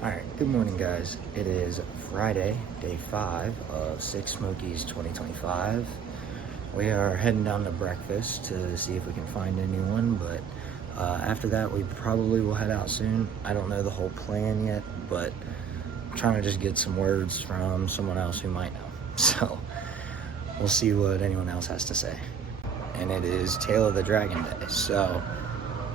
Alright, good morning guys. It is Friday, day 5 of Sick Smokies 2025. We are heading down to breakfast to see if we can find anyone, but after that we probably will head out soon. I don't know the whole plan yet, but I'm trying to just get some words from someone else who might know. So we'll see what anyone else has to say. And it is Tail of the Dragon Day, so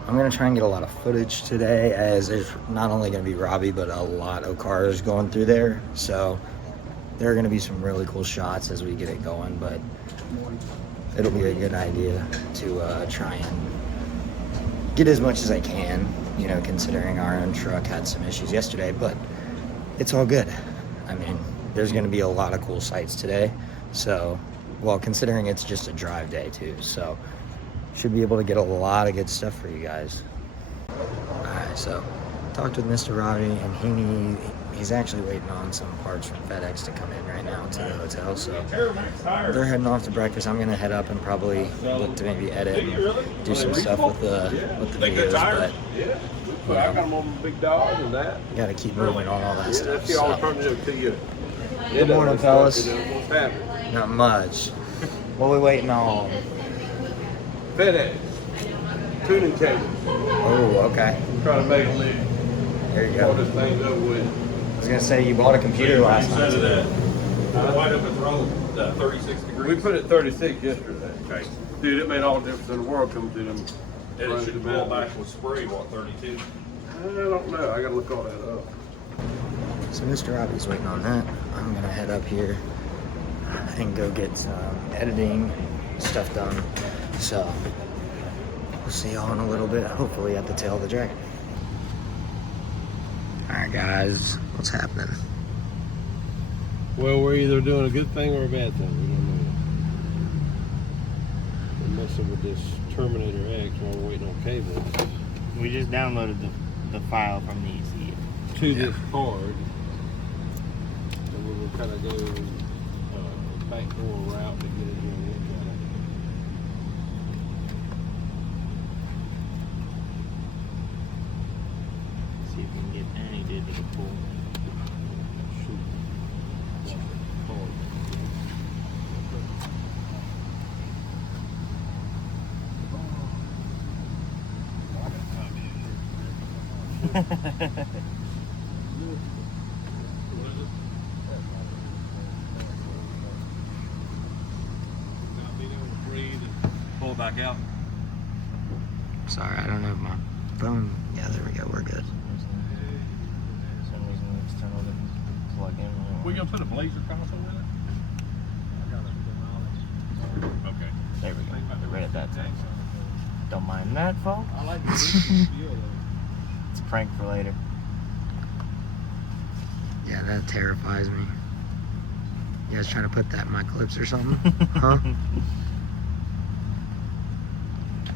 I'm going to try and get a lot of footage today, as there's not only going to be Robbie, but a lot of cars going through there. So there are going to be some really cool shots as we get it going, but it'll be a good idea to try and get as much as I can, you know, considering our own truck had some issues yesterday, but it's all good. I mean, there's going to be a lot of cool sights today. So, well, considering it's just a drive day too, so should be able to get a lot of good stuff for you guys. Alright, so talked with Mr. Robbie, and he's actually waiting on some parts from FedEx to come in right now to the hotel, so they're heading off to breakfast. I'm gonna head up and probably look to maybe edit and do some stuff with the videos, but I got them on the big dog and that. you gotta keep moving on all that stuff. Let's see all turn it to you. Good morning, fellas. What's happening? Not much. What are we waiting on? FedEx. Tuning cable. Oh, okay. Try to make them There you all go. this thing up with. I was gonna say you bought a computer last night. Instead of that, wide open throw, 36 degrees. We put it 36 yesterday. Okay. Dude, it made all the difference in the world coming to them. And it should roll back with spray, what, 32? I don't know. I gotta look all that up. So Mr. Robbie's waiting on that. I'm gonna head up here and go get some editing stuff done. So we'll see y'all in a little bit, hopefully at the Tail of the Dragon. Alright guys, what's happening? Well, we're either doing a good thing or a bad thing. We don't know. We're messing with this Terminator X while we're waiting on cables We just downloaded the file from the ECU. to this card. And we will kind of go backdoor route to get in here and look at it. See if we can get any digital pull. Shoot. Pull it back out. Sorry, I don't know if my phone. Yeah, there we go, we're good. For some reason, the external didn't plug in. We gonna put a blazer console in it? Okay. There we go. We're right at that time. Don't mind that, folks. I like It's a prank for later. Yeah, that terrifies me. You guys trying to put that in my clips or something? Huh?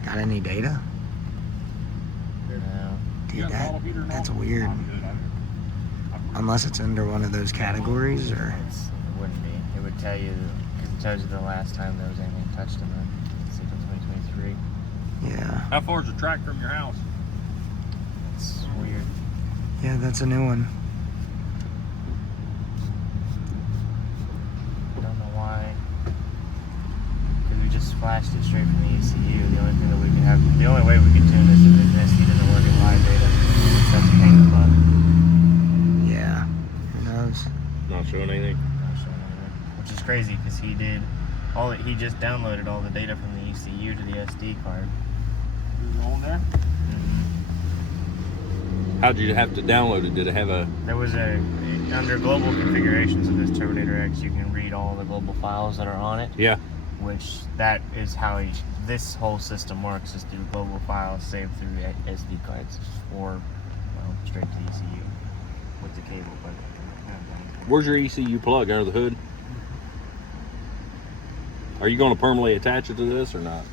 Got any data? No. Dude, that's weird. Unless it's under one of those categories, or... It wouldn't be. It would tell you, because it tells you the last time there was anything touched in the Sick 2023. Yeah. How far is the track from your house? It's weird. Yeah, that's a new one. I don't know why. Because we just flashed it straight from the ECU. The only thing that we can have, the only way we can tune this is if the SD doesn't work in live data. That's a pain in the butt. Yeah. Who knows? Not showing anything. Not showing anything. Which is crazy because he did all that. He just downloaded all the data from the ECU to the SD card. Is it on there? How'd you have to download it? Did it have a... There was under global configurations of this Terminator X, you can read all the global files that are on it. Yeah. Which that is how this whole system works, is through global files saved through SD cards, or well, straight to ECU with the cable. But Where's your ECU plug? Under the hood? Are you going to permanently attach it to this or not?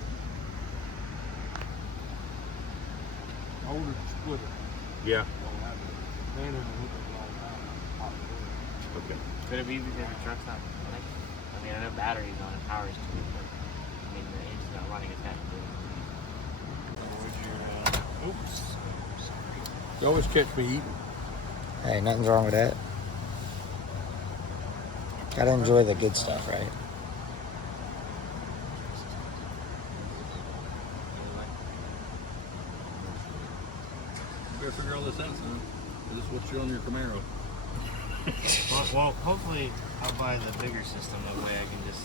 Older splitter. Yeah. Okay. could it be because the truck's not running? I mean, I know batteries on it, power's to it, but I mean, the engine's not running as fast as it is. You always catch me eating. Hey, nothing's wrong with that. Gotta enjoy the good stuff, right? You better figure all this out, son. This is what's on your Camaro. Well, hopefully I'll buy the bigger system. That way I can just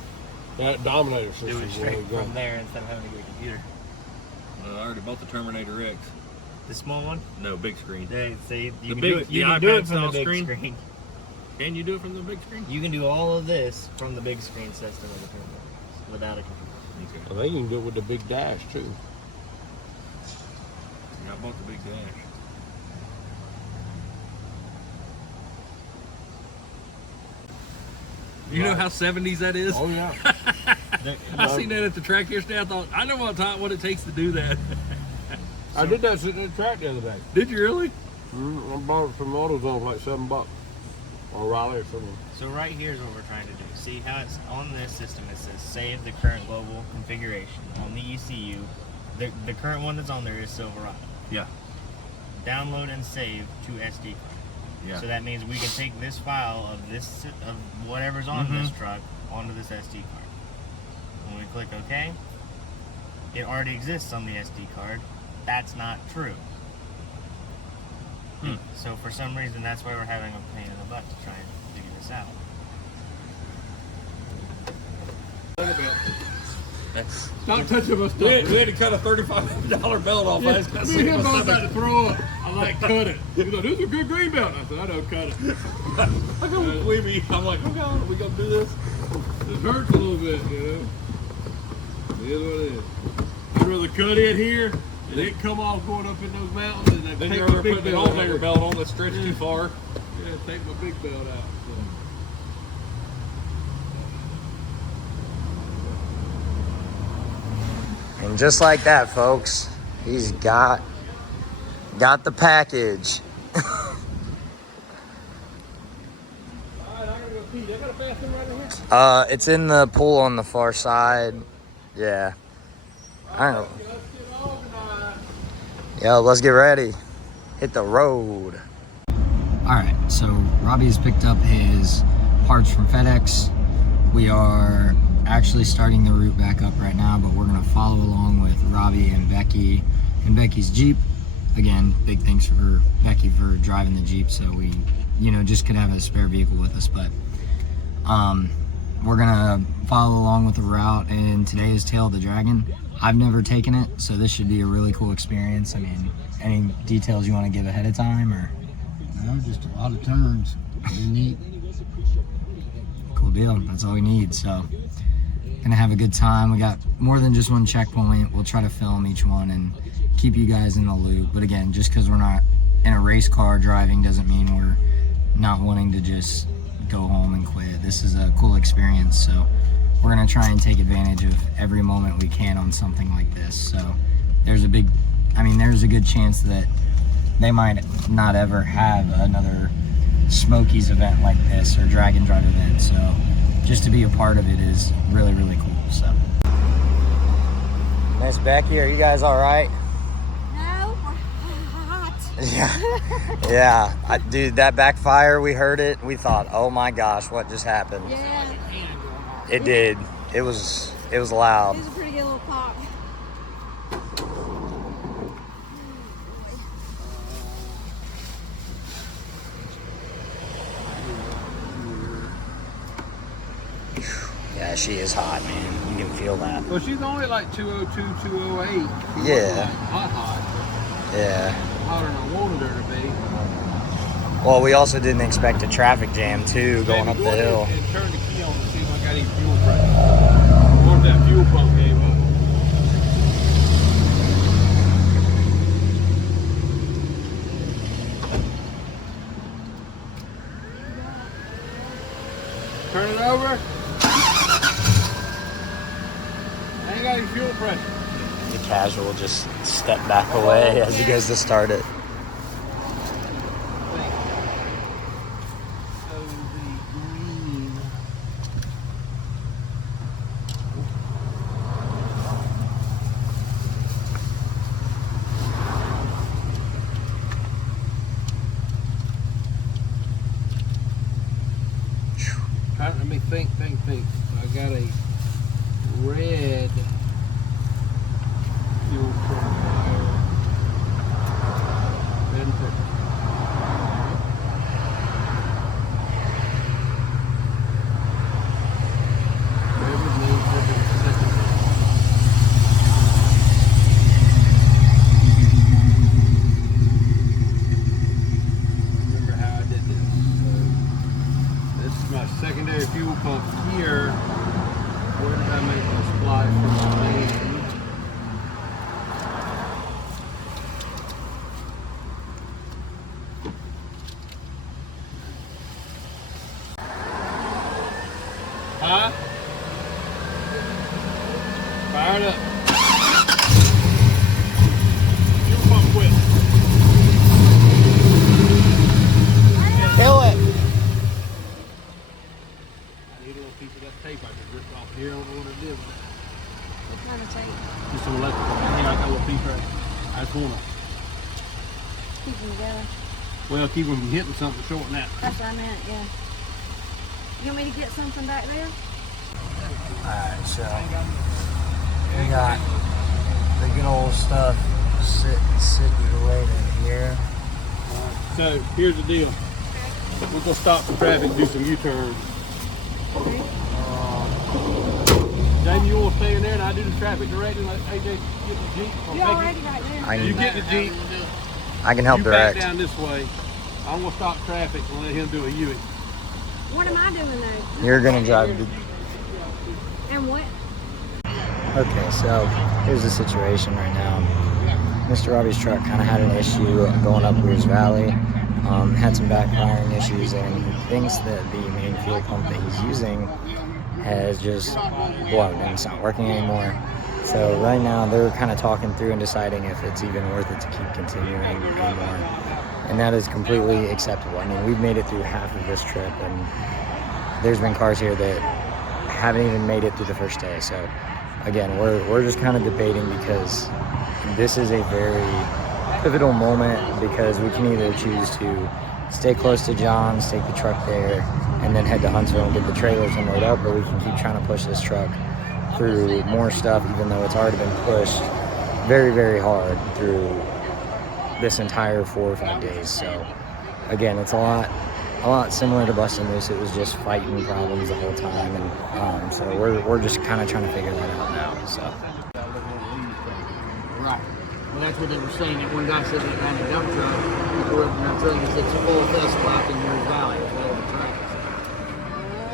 That Dominator do system it is straight really good. from there instead of having to get a computer. I already bought the Terminator X. The small one? No, big screen. They say The you can big- do it. the You can do iPad it from the style big screen? screen. Can you do it from the big screen? You can do all of this from the big screen system of the Terminator without a computer. Okay. I think you can do it with the big dash too. Yeah, I bought the big dash. You know how 70s that is? Oh yeah. I seen that at the track yesterday. I thought, I know what it takes to do that. I did that sitting at the track the other day. Did you really? I bought it from AutoZone for like $7. Or Raleigh or something. So right here is what we're trying to do. See how it's on this system, it says save the current global configuration. On the ECU, the current one that's on there is Silverado. Yeah. Download and save to SD card. Yeah. So that means we can take this file of whatever's on this truck onto this SD card. When we click OK, it already exists on the SD card. That's not true. So for some reason, that's why we're having a pain in the butt to try and figure this out. Stop touching my stuff. We had to cut a $35 belt off. I just got Me and him both about to throw up. I like cut it. He's like, this is a good green belt. I said, I don't cut it. I go with Weeby. I'm like, oh God, are we gonna do this? It hurts a little bit, you know. It is what it is. I'd rather cut it here and it come off going up in those mountains and Then take you're my gonna big put the belt alternator out. belt on that stretched too far. Yeah, take my big belt out. And just like that, folks, he's got the package. Alright, I gotta go pee. They got a bathroom right in here? It's in the pool on the far side. Yeah. I don't know. Let's get organized. Yo, let's get ready. Hit the road. Alright, so Robbie's picked up his parts from FedEx. We are actually starting the route back up right now, but we're gonna follow along with Robbie and Becky in Becky's Jeep. Again, big thanks for Becky for driving the Jeep, so we, just could have a spare vehicle with us, but we're gonna follow along with the route, and today is Tail of the Dragon. I've never taken it, so this should be a really cool experience. I mean, any details you want to give ahead of time, or? No, just a lot of turns. Pretty neat. Cool deal. That's all we need. So, gonna have a good time. We got more than just one checkpoint. We'll try to film each one and keep you guys in the loop. But again, just because we're not in a race car driving doesn't mean we're not wanting to just go home and quit. This is a cool experience, so we're gonna try and take advantage of every moment we can on something like this. So there's a good chance that they might not ever have another Smokies event like this or Dragon Drive event. So just to be a part of it is really, really cool. So, Miss Becky, are you guys all right? No, we're hot. Yeah. Dude, that backfire, we heard it. We thought, oh my gosh, what just happened? Yeah, It did. It was loud. it was a pretty good little pop. Yeah, she is hot, man. You can feel that. Well, she's only like 202, 208. She Yeah. wasn't like hot. Yeah. Hotter than I wanted her to be. Well, we also didn't expect a traffic jam too going up the Go ahead hill. and turn the key on to see if I got any fuel pressure. Or if that fuel pump gave up. Turn it over. I ain't got any fuel pressure. The casual just stepped back away as he goes to start it. So the green. Let me think. I got a red fuel truck tire. Red and purple. Red with me, purple with second. Remember how I did this. So, this is my secondary fuel pump here. Where did I make my splice from the main? Huh? Fire it up. Fuel pump quit. Kill it. I need a little piece of that tape I just ripped off here. I don't know what it is. What kind of tape? Just some electrical. I got a little piece right. I just wanna, Keep them together. well, keep them from hitting something short than that. That's what I meant, yeah. You want me to get something back there? Alright, so we got the good old stuff situated here. So here's the deal. We're gonna stop some traffic, do some U-turns. Okay. Jamie, you wanna stay in there and I do the traffic directing? Let AJ get the Jeep. Or You're take already right there. I You can, get the Jeep. I can help You direct. back down this way. I'm gonna stop traffic and let him do a U. What am I doing though? You're gonna drive the... And what? Okay, so here's the situation right now. Mr. Robbie's truck kind of had an issue going up Weirs Valley. Had some backfiring issues, and he thinks that the main fuel pump that he's using has just blown and it's not working anymore. So right now they're kind of talking through and deciding if it's even worth it to keep continuing anymore. And that is completely acceptable. I mean, we've made it through half of this trip, and there's been cars here that haven't even made it through the first day. So again, we're just kind of debating, because this is a very pivotal moment, because we can either choose to stay close to John's, take the truck there, and then head to Huntsville and get the trailers and load up, or we can keep trying to push this truck through more stuff, even though it's already been pushed very, very hard through this entire 4 or 5 days. So again, it's a lot similar to busting loose. It was just fighting problems the whole time, and so we're just kind of trying to figure that out now. So Right. Well, that's what they were saying. That one guy said that ran a dump truck. He grew up in that truck and said it's a full fest spot in Weirs Valley. It's all the traffic.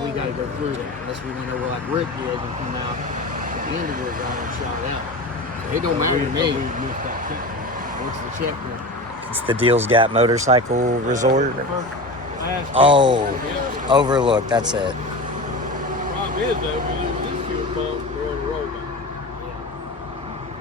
We got to go through that. Unless we went over like Rick did and come out at the end of Weirs Valley and shot it out. So it don't matter to me. What's the checkpoint? it's the Deals Gap Motorcycle Resort. Oh, Overlook. That's it. Problem is though, we lose this fuel pump, we're on the road back.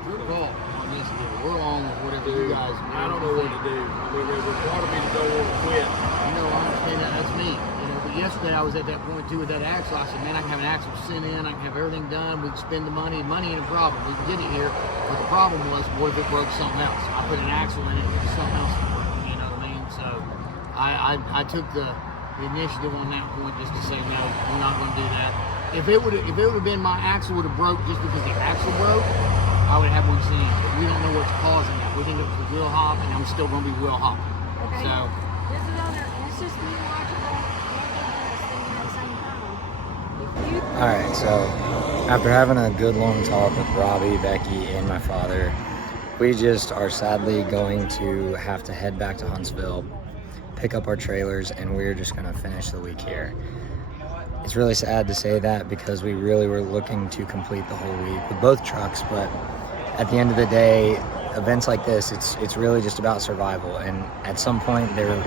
Your call on this deal. We're on with whatever you guys. I don't know what to do. I mean, they required me to go on and quit. You know, I understand that. That's me. You know, but yesterday I was at that point too with that axle. I said, man, I can have an axle sent in. I can have everything done. We can spend the money. Money ain't a problem. We can get it here. But the problem was, what if it broke something else? I put an axle in it and something else broke. You know what I mean? So I took the initiative on that point just to say, no, we're not going to do that. If it would have been my axle would have broke just because the axle broke, I would have one seen. But we don't know what's causing that. We think it was the wheel hop, and I'm still going to be wheel hopping. Okay. So. This is on there. It's just me watching at the same time. If you Alright, so after having a good long talk with Robbie, Becky, and my father, we just are sadly going to have to head back to Huntsville, pick up our trailers, and we're just going to finish the week here. It's really sad to say that, because we really were looking to complete the whole week with both trucks, but at the end of the day, events like this, it's really just about survival, and at some point there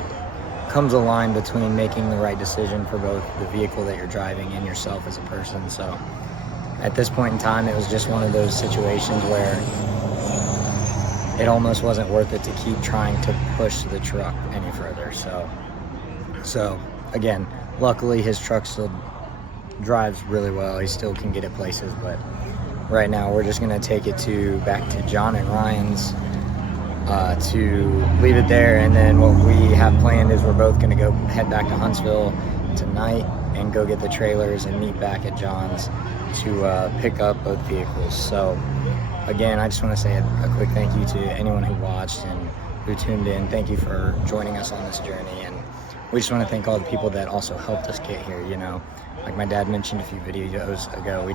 comes a line between making the right decision for both the vehicle that you're driving and yourself as a person. So at this point in time, it was just one of those situations where it almost wasn't worth it to keep trying to push the truck any further. So again, luckily his truck still drives really well. He still can get it places, but right now we're just gonna take it back to John and Ryan's to leave it there. And then what we have planned is we're both going to go head back to Huntsville tonight and go get the trailers and meet back at John's to pick up both vehicles. So again, I just want to say a quick thank you to anyone who watched and who tuned in. Thank you for joining us on this journey, and we just want to thank all the people that also helped us get here. You know, like my dad mentioned a few videos ago,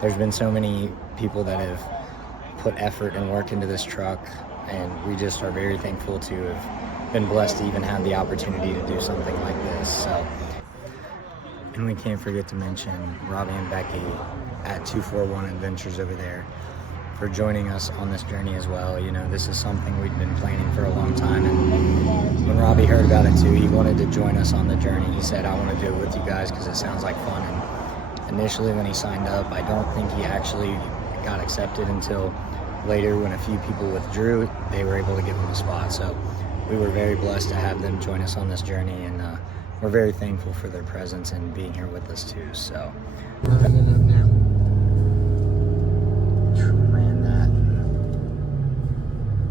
there's been so many people that have put effort and work into this truck, and we just are very thankful to have been blessed to even have the opportunity to do something like this. So, and we can't forget to mention Robbie and Becky at 241 Adventures over there for joining us on this journey as well. You know, this is something we've been planning for a long time, and when Robbie heard about it too, he wanted to join us on the journey. He said, I want to do it with you guys because it sounds like fun. And initially when he signed up, I don't think he actually got accepted until later when a few people withdrew. They were able to give him a spot. So we were very blessed to have them join us on this journey, and we're very thankful for their presence and being here with us too. So man,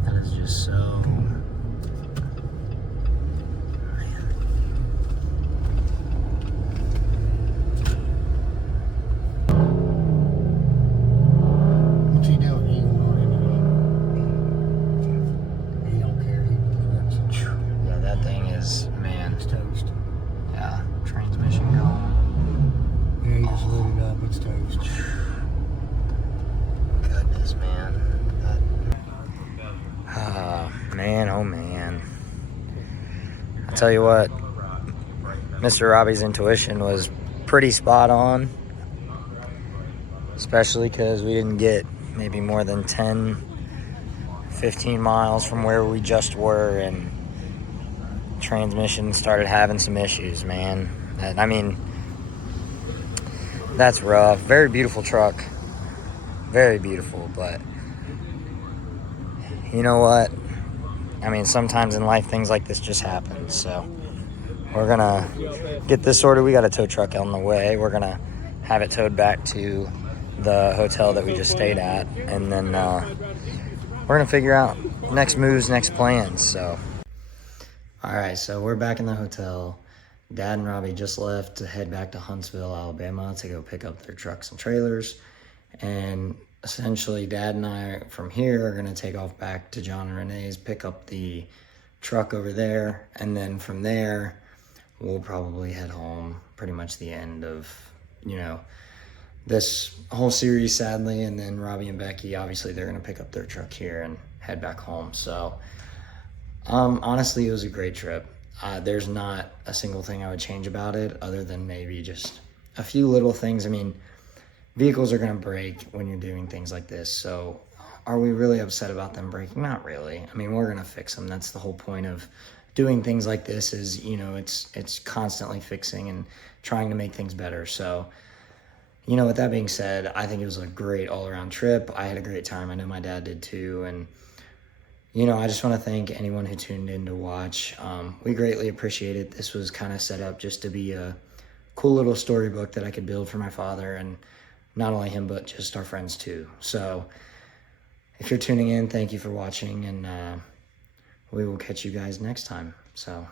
that is just so, What's he doing? He ain't going in. He don't care. yeah, that thing is, man, It's toast. yeah, transmission going. Yeah, he just lit it up. It's toast. Goodness, man. Man, oh man. I'll tell you what, Mr. Robbie's intuition was pretty spot on, especially because we didn't get maybe more than 10, 15 miles from where we just were, and transmission started having some issues, man. I mean, that's rough. Very beautiful truck. Very beautiful, but you know what? I mean, sometimes in life, things like this just happen. So we're gonna get this sorted. We got a tow truck on the way. We're gonna have it towed back to the hotel that we just stayed at, and then we're gonna figure out next moves, next plans. So, all right, so we're back in the hotel. Dad and Robbie just left to head back to Huntsville, Alabama to go pick up their trucks and trailers. And essentially, Dad and I from here are going to take off back to John and Renee's, pick up the truck over there. And then from there, we'll probably head home, pretty much the end of, you know, this whole series, sadly. And then Robbie and Becky, obviously, they're going to pick up their truck here and head back home. So, honestly, it was a great trip. There's not a single thing I would change about it other than maybe just a few little things. I mean, vehicles are going to break when you're doing things like this. So are we really upset about them breaking? Not really. I mean, we're going to fix them. That's the whole point of doing things like this is, you know, it's constantly fixing and trying to make things better. So, you know, with that being said, I think it was a great all-around trip. I had a great time. I know my dad did too. And you know, I just want to thank anyone who tuned in to watch. We greatly appreciate it. This was kind of set up just to be a cool little storybook that I could build for my father, and not only him, but just our friends too. So if you're tuning in, thank you for watching, and we will catch you guys next time. So